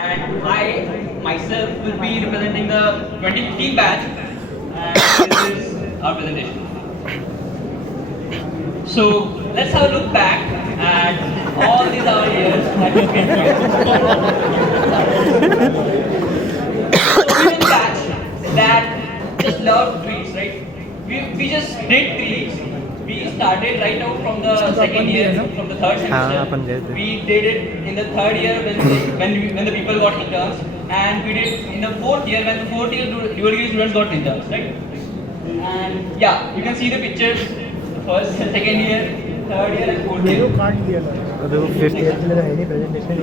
and I myself will be representing the 2015 batch, and this is our presentation. So let's have a look back at all these our years that we've been through. So we were the batch that just loved trees, right? We just did trees. We started right out from the second year, from the third semester. We did it in the third year when the people got interns, and we did in the fourth year when the fourth year dual degree students got interns, right? And yeah, you can see the pictures. The first, second year, third year, and fourth year. Fifth year के लिए है नहीं presentation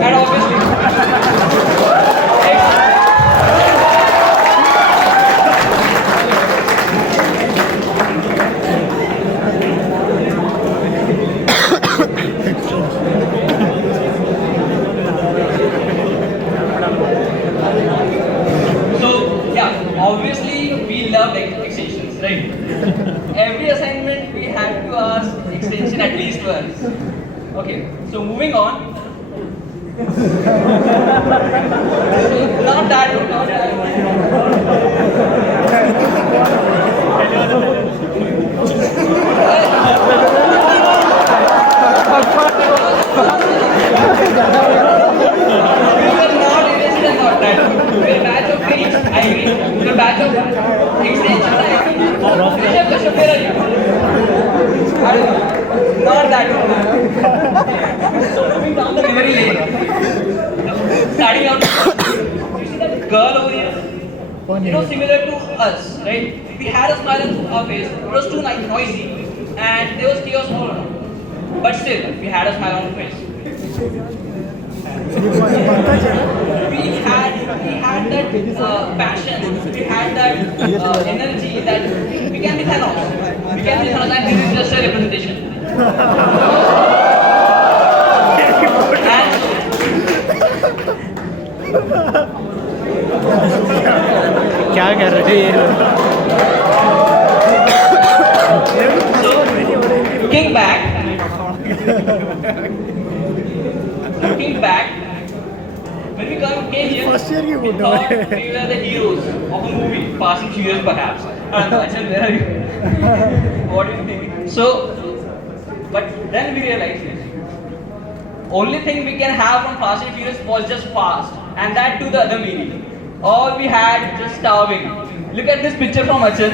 And obviously, obviously we love extensions, right? Every assignment we had to ask extension at least once. Okay, so moving on. Not that one, not that batch of extensions, I agree. Rishabh, where are you? I don't know. Not that one. So moving down the memory lane. Starting out, you see that girl over here? You know, similar to us, right? We had a smile on our face. It was too noisy, and there was chaos all around. But still, we had a smile on our face. We had that passion, we had that energy that we can be Thanos. We can be Thanos, and this is just a representation. क्या कर रहे हैं ये So, looking back, when we came here, we thought we were the heroes of a movie, Fast and Furious perhaps. Achal, where are you? What do you think? So, but then we realized this. Only thing we can have from Fast and Furious was just fast, and that to the other meaning. All we had just starving. Look at this picture from Achal.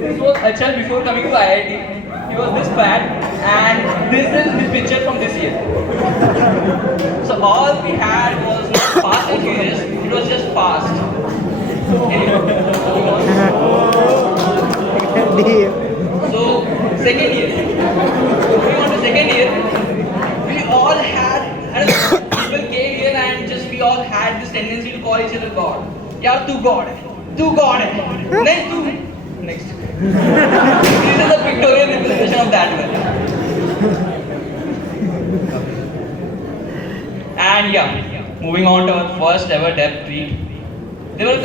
This was Achal before coming to IIT. He was this fat, and this is his picture from this year. So all we had was not fast and furious, it was just fast. So second year. Moving on to second year, we all had, and people came here and just we all had this tendency to call each other God. Yeah, tu God. Tu God. Next, tu. Next. This is a pictorial representation of that one. And yeah, moving on to our first ever depth treat. There were a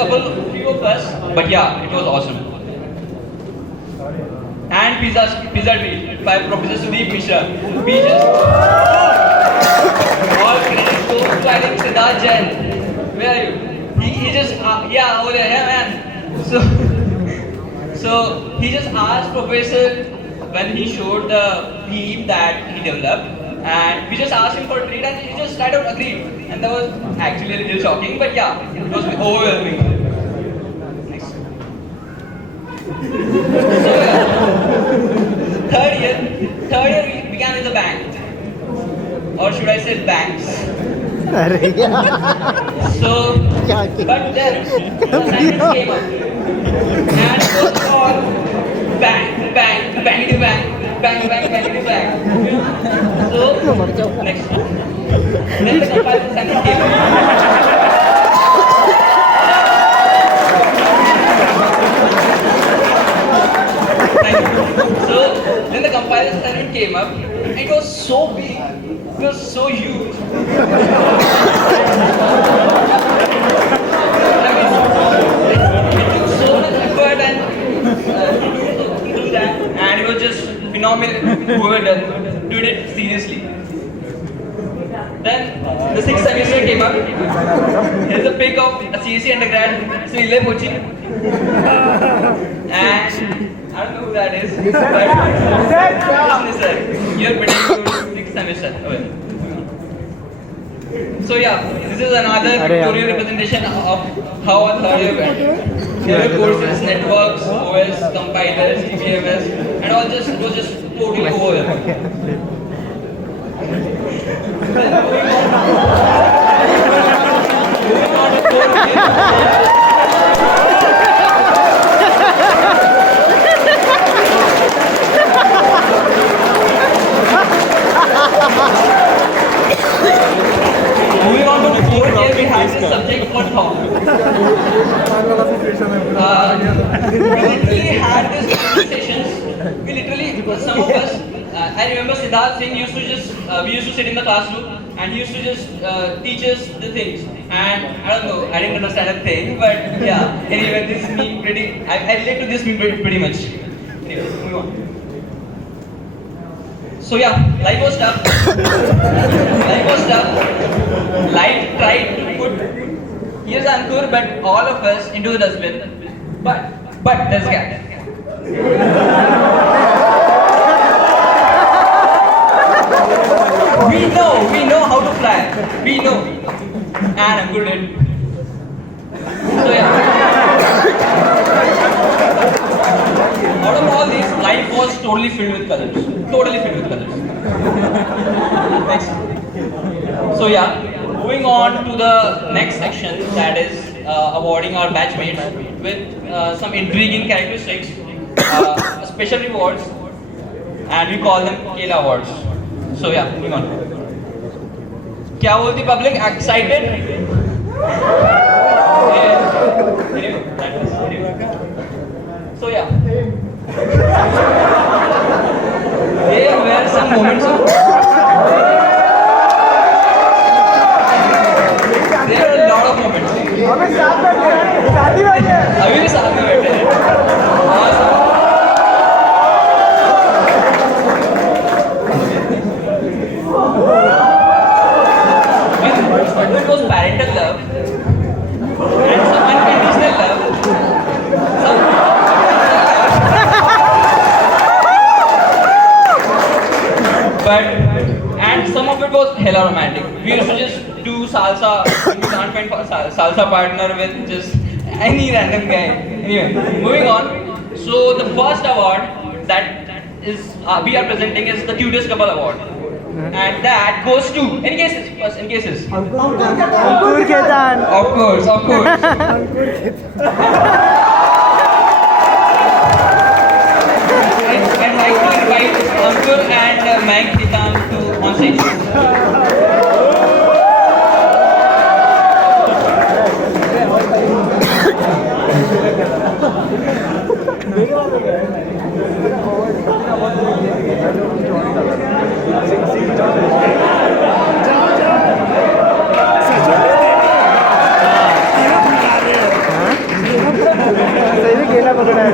few of us, but yeah, it was awesome. And pizza treat by Professor Sudeep Mishra. We just all credit goes to I think Siddharth Jain. Where are you? He just yeah, over there, yeah man. So he just asked Professor when he showed the theme that he developed, and we just asked him for a treat, and he just straight out agreed. And that was actually a little shocking, but yeah, it was overwhelming. Next. So yeah, third year we began with a bang, or should I say bangs? So, but then the assignments came up. And it was all bang, bang, bangity bang, bang, bang, bangity bang. So, next one. Then the comparison assignment came up. So, then the comparison assignment came up. It was so big, it was so huge. And it was just phenomenal whoever did it seriously. Then the second sixth semester came up. Here's a pic of a CSE undergrad, Srile Pochi. And I don't know who that is. But Nisar, you're pretty good sixth semester. Okay. So yeah, this is another pictorial representation of how a third year went. There were courses, networks, OS, compilers, DBMS, and all just it was just totally overwhelming. Moving on to the fourth year, we had this subject called thought. We literally had these presentations. We literally, some of us, I remember Siddharth Singh used to just, we used to sit in the classroom and he used to just teach us the things. And I don't know, I didn't understand a thing, but yeah, anyway, this meme pretty, I relate to this meme pretty much. Anyway, moving on. So yeah, life was tough. Life was tough. Life tried to put here's Ankur, but all of us into the dustbin. But there's a gap. We know how to fly. We know. And Ankur did. So yeah. Out of all this, life was totally filled with colors. Totally filled with colors. Next. So yeah, moving on to the next section, that is awarding our batchmates with some intriguing characteristics, special rewards, and we call them Kela Awards. So yeah, moving on. क्या बोलती public? Excited? So yeah. There were some moments of there are a lot of moments. अभी भी साथ में बैठे हैं. It was parental love and some unconditional love. And some of it was hella romantic. We used to just do salsa. You can't find salsa partner with just any random guy. Anyway, moving on. So the first award that is we are presenting is the cutest couple award, and that goes to any cases. First, in cases. Ankur Ketan. Of course. I'd like to invite Ankur and Mayank Ketan to on stage. सही में केला पकड़ा है.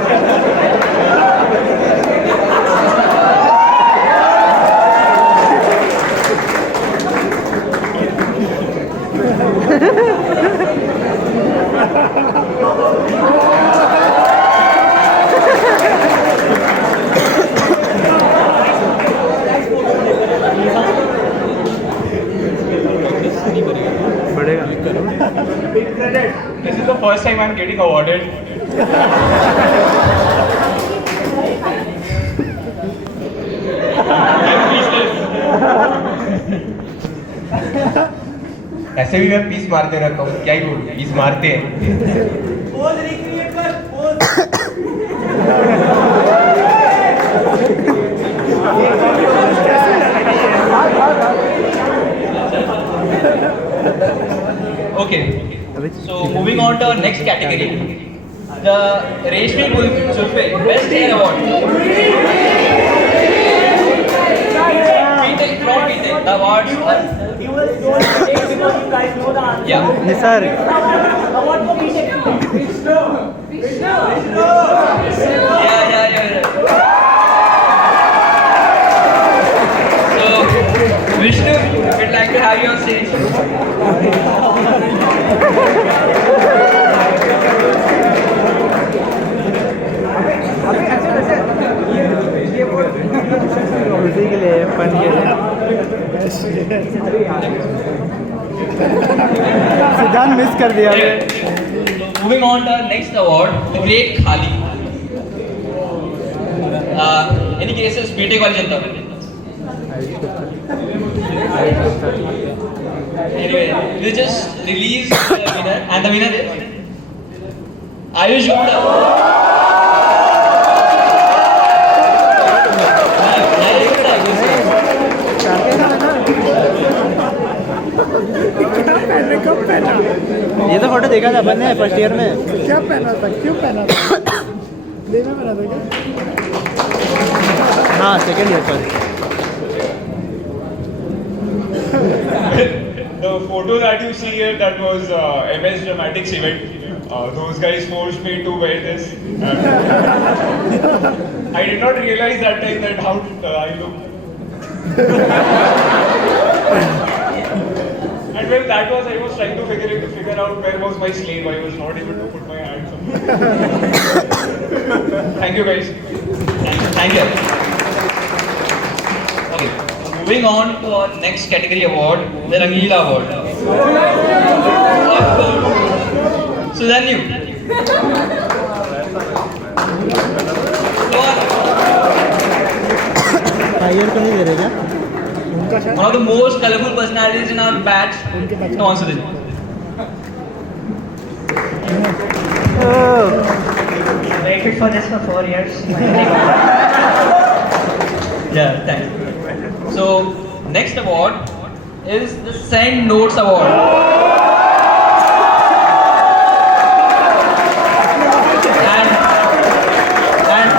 This is the first time I'm getting awarded. ऐसे भी मैं piece मारते रहता हूँ, क्या ही बोलूं, पीस मारते हैं. Okay. So moving on to our next category, the Reshmi Sulfe Best Hair Award. From BTech, the awards are. Yeah. Nisar. Yeah. So Vishnu, we'd like to have you on stage. सिद्धांत miss कर दिया Moving on to our next award, the Great Khali. Any cases, BTech वाले जनता. Anyway, we'll just release the winner, and the winner is Ayush Gupta. ये तो photo देखा था अपन ने first year में। क्या पहना था, क्यों पहना था? लेना पहना था क्या? हाँ second year sorry. The photo that you see here, that was MS Dramatics event. Those guys forced me to wear this. I did not realize that time that how I look. And when that was, I was trying to figure out where was my slave. I was not able to put my hands on. Thank you guys. Thank you. Okay, moving on to our next category award, the Rangila Award. Sudhanyu. Year को नहीं दे रहे क्या? उनका शायद One of the most colorful personalities in our batch. Come on, Sudhanyu. Waited for this for 4 years. Yeah, thanks. So, next award is the Send Notes Award. And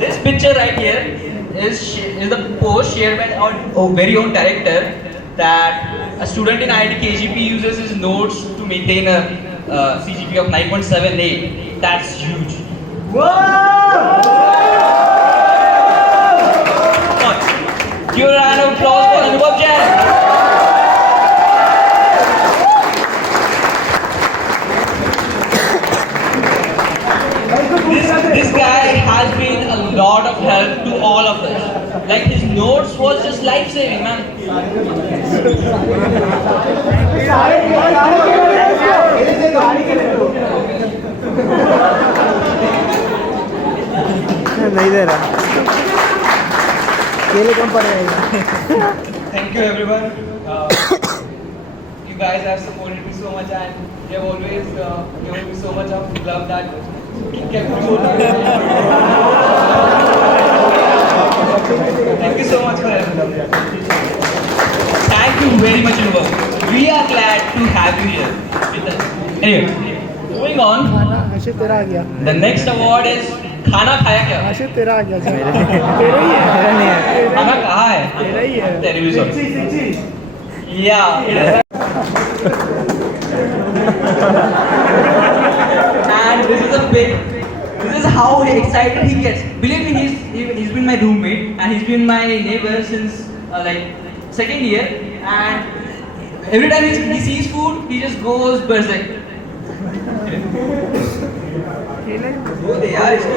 this picture right here is the post shared by our very own director that a student in IIT KGP uses his notes to maintain a CGPA of 9.78. That's huge. Give a round of applause for Anubhav Jain. This guy has been a lot of help to all of us. Like his notes was just life-saving, man. नहीं दे रहा। केले कम पड़ जाएगा। Thank you, everyone. You guys have supported me so much, and you have always given me so much of love that kept me motivated. Thank you so much for everything. Thank you very much, Anubhav. We are glad to have you here with us. Anyway, moving on, खाना आशिफ तेरा आ गया। the next award is खाना खाया क्या? आशिफ तेरा आ गया। तेरा ही है। मेरा नहीं है। खाना कहाँ है? तेरा ही है। Television. Yeah. And this is a big. This is how excited he gets. Believe me, he's been my roommate and he's been my neighbor since like second year. And every time he sees food, he just goes berserk. वो दे यार इसको.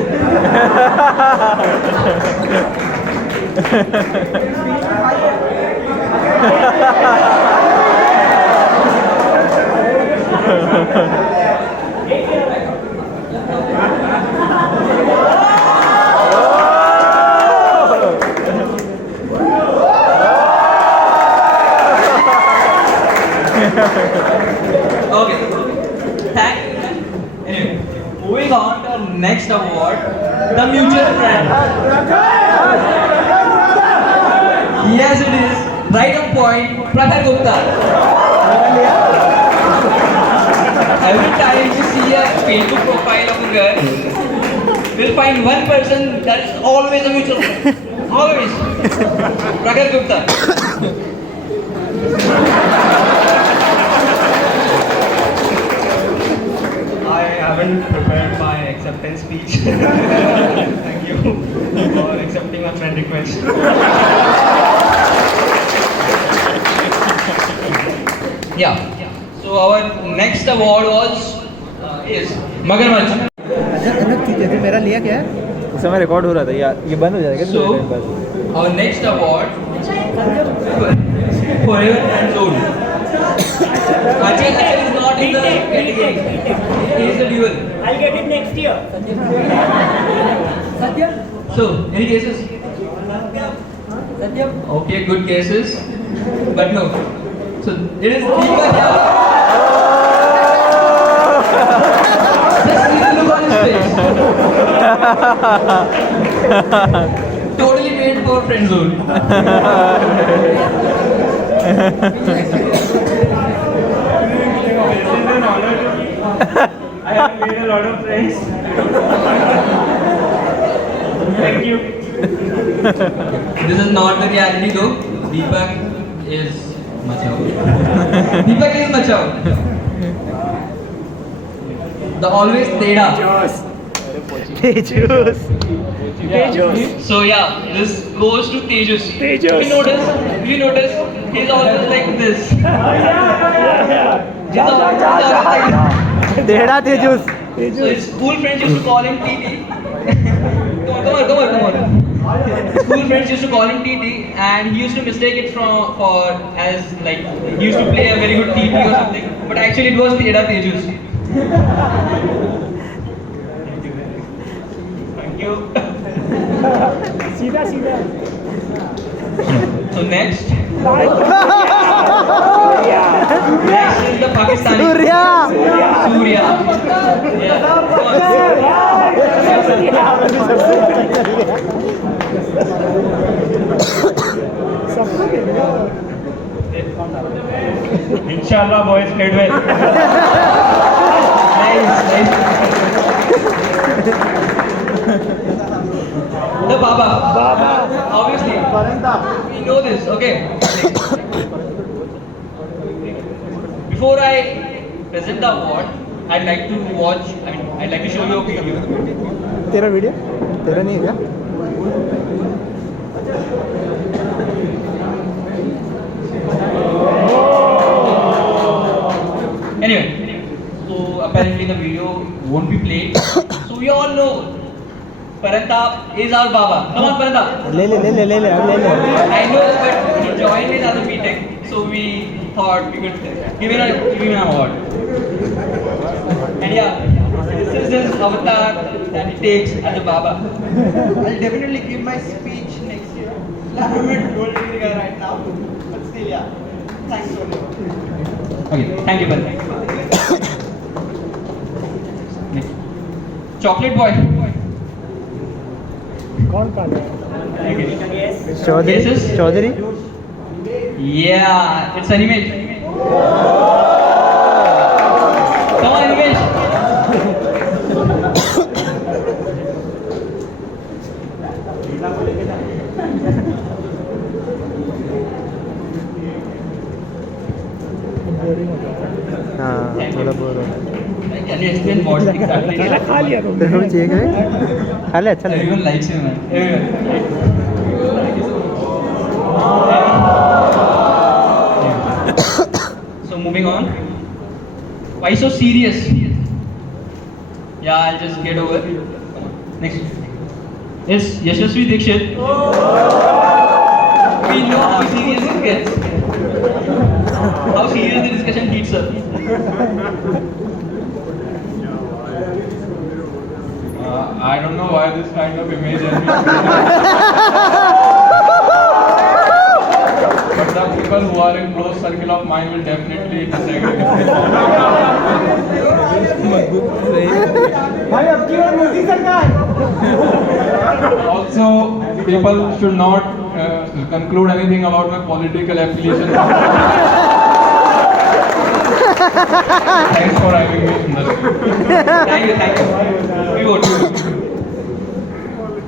Okay. Thank you. Anyway, moving on to our next award, the mutual friend. Yes, it is. Right on point, Prakhar Gupta. Every time you see a Facebook profile of a girl, we'll find one person that is always a mutual friend. Always. Prakhar Gupta. I haven't prepared my acceptance speech. Thank you for accepting my friend request. Yeah. So our next award is Magarmach. जैसे मेरा लिया क्या है? उस समय record हो रहा था ये बंद हो जाएगा। So our next award for even friend zone. Achal is not in the category. He is the dual. I'll get it next year. So, any cases? Okay, good cases. But no. So, it is Deepak Yadav. Just see the look on his face. Totally made for friend zone. I have made a lot of friends. Thank you. This is not the reality though. Deepak is mature. Deepak is mature. The always Teda. Tejas. So yeah, this goes to Tejas. If you notice, he's always like this. He's always like this. Tehda Tejas. So his school friends used to call him TT. Come on. School friends used to call him TT, and he used to mistake it for as like he used to play a very good TT or something, but actually it was Teda Tejas. Thank you. सीधा सीधा So next is the Pakistani Surya. Surya. Yeah. Come on. सबको देगा Inshallah, boys, played well. Nice. The Baba. Obviously. We know this. Okay. Before I present the award, I'd like to show you a video. तेरा video तेरा नहीं है क्या Anyway, so apparently the video won't be played. So we all know Parantap is our Baba. Come on, Parantap. ले ले I know, but he joined in other meeting, so we thought we could give him an award. And yeah, this is his avatar that he takes as a Baba. I'll definitely give my speech next year. I'm not holding the guy right now, but still, yeah. Thanks so much. Okay, thank you, Parantap. Chocolate boy. कौन पाले Chaudhary Guesses? Chaudhary Yeah, it's Animesh. Come on, Animesh. हाँ थोड़ा bore हो Can you explain what exactly? केला खा लिया तुमने तेरे को चाहिए क्या खा ले अच्छा लगे Everyone likes him, man. Everyone. So moving on. Why so serious? Yeah, I'll just get over. Next. Is Yashasvi Dikshit. We know how serious it gets. How serious the discussion heats up. I don't know why this kind of image has been but the people who are in close circle of mine will definitely disagree. भाई अब की बार मोदी सरकार Also, people should not conclude anything about my political affiliation. Thanks for having me, Sundar. Thank you. We vote.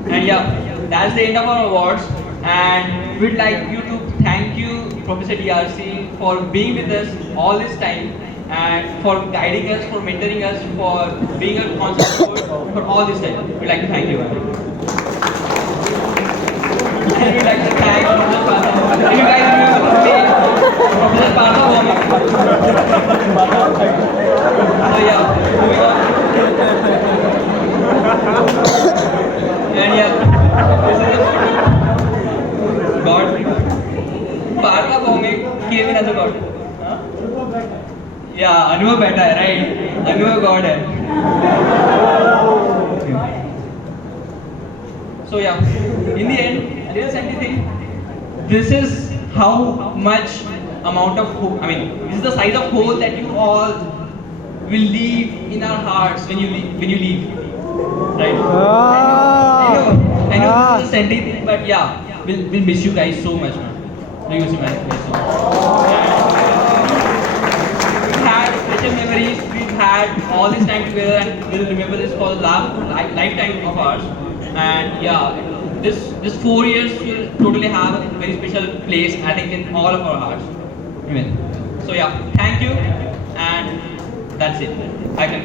And yeah, that's the end of our awards. And we'd like you to thank you, Professor DRC, for being with us all this time and for guiding us, for mentoring us, for being a constant support for all this time. We'd like to thank you. And we'd like to thank Professor Partha. If you guys remember the name, Professor Partha Bhowmik. So yeah, moving on. And yeah, this is a God. Partha Bhowmik came in as a god. Huh? Yeah, Anuva beta hai, right? Anuva god hai. So yeah, in the end, real Sandy thing, this is how much amount of hope, I mean, this is the size of hole that you all will leave in our hearts when you leave. Right? I know this is a Sandy thing, but yeah, we'll miss you guys so much, man. We'll miss you guys so much. We've had special memories, we've had all this time together, and we'll remember this for the lifetime of ours. And yeah, this 4 years will totally have a very special place, I think, in all of our hearts. Amen. So yeah, thank you, and that's it. I can.